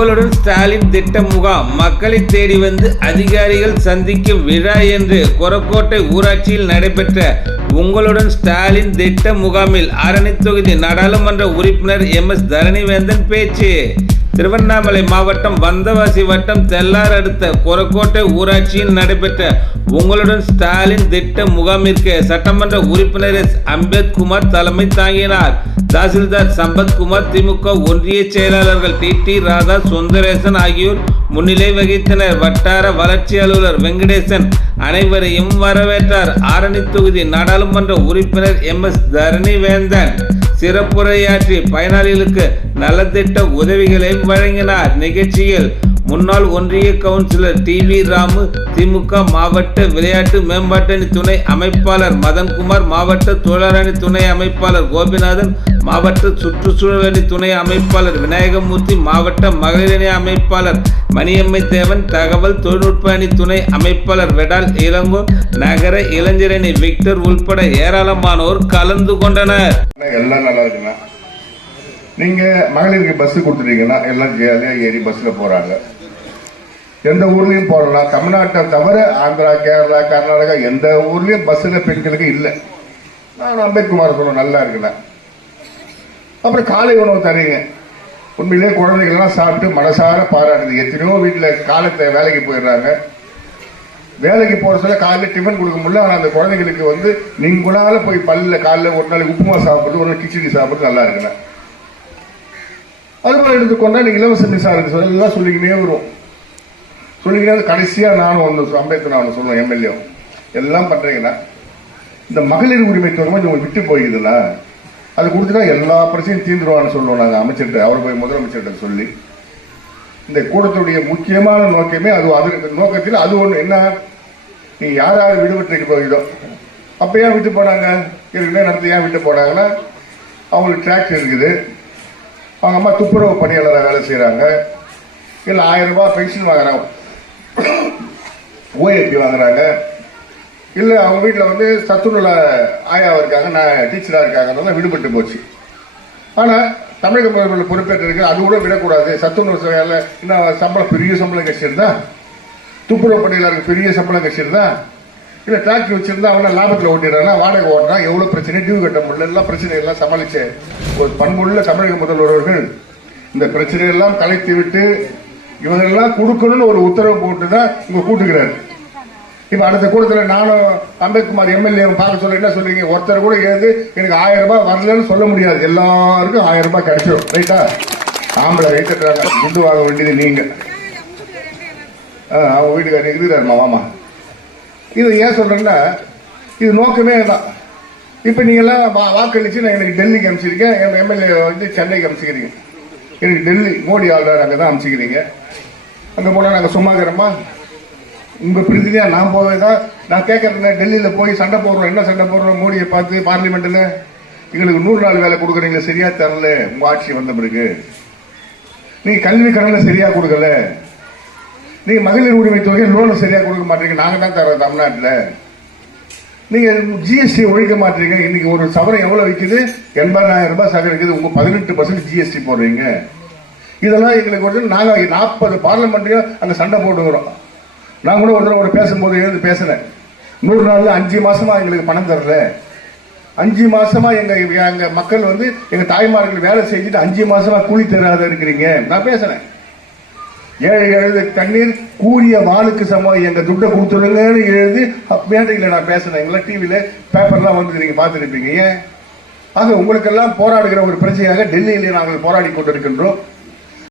உங்களுடன் ஸ்டாலின் திட்ட முகாம். மக்களை தேடி வந்து அதிகாரிகள் சந்திக்கும் விழா என்று கொரக்கோட்டை ஊராட்சியில் நடைபெற்ற உங்களுடன் ஸ்டாலின் திட்ட முகாமில் அரணி தொகுதி நாடாளுமன்ற உறுப்பினர் எம். எஸ். தரணிவேந்தன் பேச்சு. திருவண்ணாமலை மாவட்டம் வந்தவாசி வட்டம் தெல்லார் அடுத்த கொரக்கோட்டை ஊராட்சியில் நடைபெற்ற உங்களுடன் ஸ்டாலின் திட்ட முகாமிற்கு சட்டமன்ற உறுப்பினர் எஸ். அம்பேத்குமார் தலைமை தாங்கினார். தாசில்தார் சம்பத்குமார் திமுக ஒன்றிய செயலாளர்கள் டி டி ராதா சுந்தரேசன் ஆகியோர் முன்னிலை வகித்தனர். வட்டார வளர்ச்சி அலுவலர் வெங்கடேசன் அனைவரையும் வரவேற்றார். ஆரணி தொகுதி நாடாளுமன்ற உறுப்பினர் எம் எஸ் தரணிவேந்தன் சிறப்புரையாற்றி பயனாளிகளுக்கு நலத்திட்ட உதவிகளை வழங்கினார். நிகழ்ச்சியில் முன்னாள் ஒன்றிய councillor T V Ramu DMK மாவட்ட விளையாட்டு மேம்பாட்டணி துணை அமைப்பாளர் மதன்குமார் மாவட்ட தொழிலாளி துணை அமைப்பாளர் கோபிநாதன் மாவட்ட சுற்றுச்சூழல் அணி துணை அமைப்பாளர் விநாயகமூர்த்தி மாவட்ட மகளிரணி அமைப்பாளர் மணியம்மை தேவன் தகவல் தொழில்நுட்ப அணி துணை அமைப்பாளர் வெடால் இளங்கோ நகர இளைஞரணி விக்டர் உள்பட ஏராளமானோர் கலந்து கொண்டனர். எல்லாம் நல்லா இருக்குண்ணா. நீங்க மகளிருக்கு பஸ் கொடுத்துட்டீங்கன்னா எல்லாம் ஜாலியாக ஏறி பஸ்ல போறாங்க. எந்த ஊர்லயும் போடலாம் தமிழ்நாட்டை தவிர ஆந்திரா கேரளா கர்நாடகா எந்த ஊர்லயும் பஸ்ல பெண்களுக்கு இல்லை. நான் அம்பேத்குமார் சொன்னோம் நல்லா இருக்குல்ல அப்புறம் காலை உணவு தரீங்க. உண்மையிலே குழந்தைகள்லாம் சாப்பிட்டு மனசார பாராட்டுது. எத்தனையோ வீட்டில் காலத்தை வேலைக்கு போயிடுறாங்க. வேலைக்கு போகிற சொல்ல காலையில் டிஃபன் கொடுக்க முடியல ஆனால் அந்த குழந்தைங்களுக்கு வந்து நீங்களால போய் பல்ல காலைல ஒரு நாளைக்கு உப்புமா சாப்பிட்டு ஒரு நாள் கிச்சடி சாப்பிட்டு நல்லா இருக்குண்ணா அதுபோல் எடுத்துக்கொண்டா நீங்கள் இலவச மின்சாரம் சொல்ல எல்லாம் சொல்லிக்கினே வரும் சொல்லிக்கினே கடைசியா நானும் ஒன்று அம்பேத்கர் நான் சொல்லுவேன் எம்எல்ஏ. எல்லாம் பண்றீங்கன்னா இந்த மகளிர் உரிமை தொடர்பாக கொஞ்சம் விட்டு போயிடுதுல அது கொடுத்துட்டா எல்லா பிரச்சனையும் தீர்ந்துருவான்னு சொல்லுவோம் நாங்கள் அமைச்சர்கிட்ட. அவர் போய் முதலமைச்சர்கிட்ட சொல்லி. இந்த கூட்டத்துடைய முக்கியமான நோக்கமே அது அது நோக்கத்தில் அது ஒன்று என்ன? நீ யார் யார் விடுபட்டு போகுதோ? அப்போ ஏன் விட்டு போனாங்க? ஏற்கனவே நடத்தி ஏன் விட்டு போனாங்கன்னா அவங்களுக்கு டிராக்டர் இருக்குது. அவங்க அம்மா துப்புரவு பணியாளராக வேலை செய்கிறாங்க இல்லை ஆயிரம் ரூபாய் பென்ஷன் வாங்குறாங்க. ஓஏபி வாங்குறாங்க. இல்ல அவங்க வீட்டில் வந்து சத்துணவில் ஆயாவா இருக்காங்க நான் டீச்சரா இருக்காங்க விடுபட்டு போச்சு. ஆனா தமிழக முதல்வர் பொறுப்பேற்றிருக்கு அது கூட விடக்கூடாது. சத்துணவு சேவையால இன்னும் சம்பளம் பெரிய சம்பளம் கிடைச்சிருந்தா துப்புரவு பணியாளருக்கு பெரிய சம்பளம் கட்சியிருந்தா இல்ல டாக்கி வச்சிருந்தா அவன லாபத்தில் ஓட்டிடுறானா வாடகை ஓட்டினா எவ்வளவு பிரச்சனை டியூ கட்ட முடியல எல்லா பிரச்சனை எல்லாம் சமாளிச்ச. ஒரு பண்புள்ள தமிழக முதல்வர்கள் இந்த பிரச்சனை எல்லாம் கலைத்து விட்டு இவங்கெல்லாம் கொடுக்கணும்னு ஒரு உத்தரவு போட்டு தான் இங்க கூட்டுக்கிறாரு. இப்ப அடுத்த கூட்டத்தில் நானும் அம்பேத்குமார் எம்எல்ஏ பார்க்க சொல்ல என்ன சொல்றீங்க? ஒருத்தர் கூட ஏது எனக்கு ஆயிரம் ரூபாய் வரலன்னு சொல்ல முடியாது. எல்லாருக்கும் ஆயிரம் ரூபாய் கிடைச்சிடும் ரைட்டா? ஆம்பளை ரைட்டுறாங்க துண்டு வாங்க வேண்டியது நீங்க. ஆ, அவங்க வீட்டுக்காரர் இருக்கிறாருமா? மாமா இது ஏன் சொல்றேன்னா இது நோக்கமே தான் இப்போ நீங்கள்லாம் வா- வாக்களிச்சு நான் எனக்கு டெல்லிக்கு அனுப்பிச்சிருக்கேன். என் எம்எல்ஏ வந்து சென்னைக்கு அனுப்பிச்சிக்கிறீங்க. எனக்கு டெல்லி மோடி ஆளுநர் அங்கே தான் அனுப்பிச்சிக்கிறீங்க. அங்கே போனால் நாங்கள் சும்மா இருக்கிறோமா? உங்கள் பிரதிநிதியாக நான் போவேதா நான் கேட்கறேன் டெல்லியில் போய் சண்டை போடுறோம். என்ன சண்டை போடுறோம்? மோடியை பார்த்து பார்லிமெண்ட்டில் எங்களுக்கு நூறு நாள் வேலை கொடுக்குறீங்களே சரியாக தரல. உங்கள் ஆட்சி வந்த பிறகு. நீங்கள் கல்வி கடனை சரியாக கொடுக்கல. நீங்கள் மகளிர் உரிமை தொகை லோனை சரியாக கொடுக்க மாட்டீங்க. நாங்கள் தான் தரோம் தமிழ்நாட்டில். நீங்கள் ஜிஎஸ்டி ஒழிக்க மாட்டீங்க. இன்னைக்கு ஒரு சவரம் எவ்வளோ விற்குது எண்பதாயிரம் ரூபாய் சவரம் விற்குது உங்கள் பதினெட்டு பர்சன்ட் ஜிஎஸ்டி போடுறீங்க. இதெல்லாம் எங்களுக்கு வந்து நாங்கள் நாற்பது பார்லிமெண்ட்லயும் அங்கே சண்டை போட்டுக்கிறோம். நான் கூட ஒரு தடவை கூட பேசும்போது எழுந்து பேசினேன். நூறு நாளில் அஞ்சு மாசமா எங்களுக்கு பணம் தரல. அஞ்சு மாசமா எங்க எங்க மக்கள் வந்து எங்க தாய்மார்கள் வேலை செஞ்சுட்டு அஞ்சு மாசமா கூலி தராத இருக்கிறீங்க நான் பேசுறேன் ஏழை எழுது கண்ணீர் கூறிய வாளுக்கு சமம். எங்க துட்டை கொடுத்துருங்கன்னு எழுதி மேடையில் நான் பேசினேன். எங்களை டிவியில பேப்பர்லாம் வந்து நீங்க பார்த்துருப்பீங்க. ஏன்? ஆக உங்களுக்கெல்லாம் போராடுகிற ஒரு பிரச்சனையாக டெல்லியில் நாங்கள் போராடி கொண்டிருக்கின்றோம்.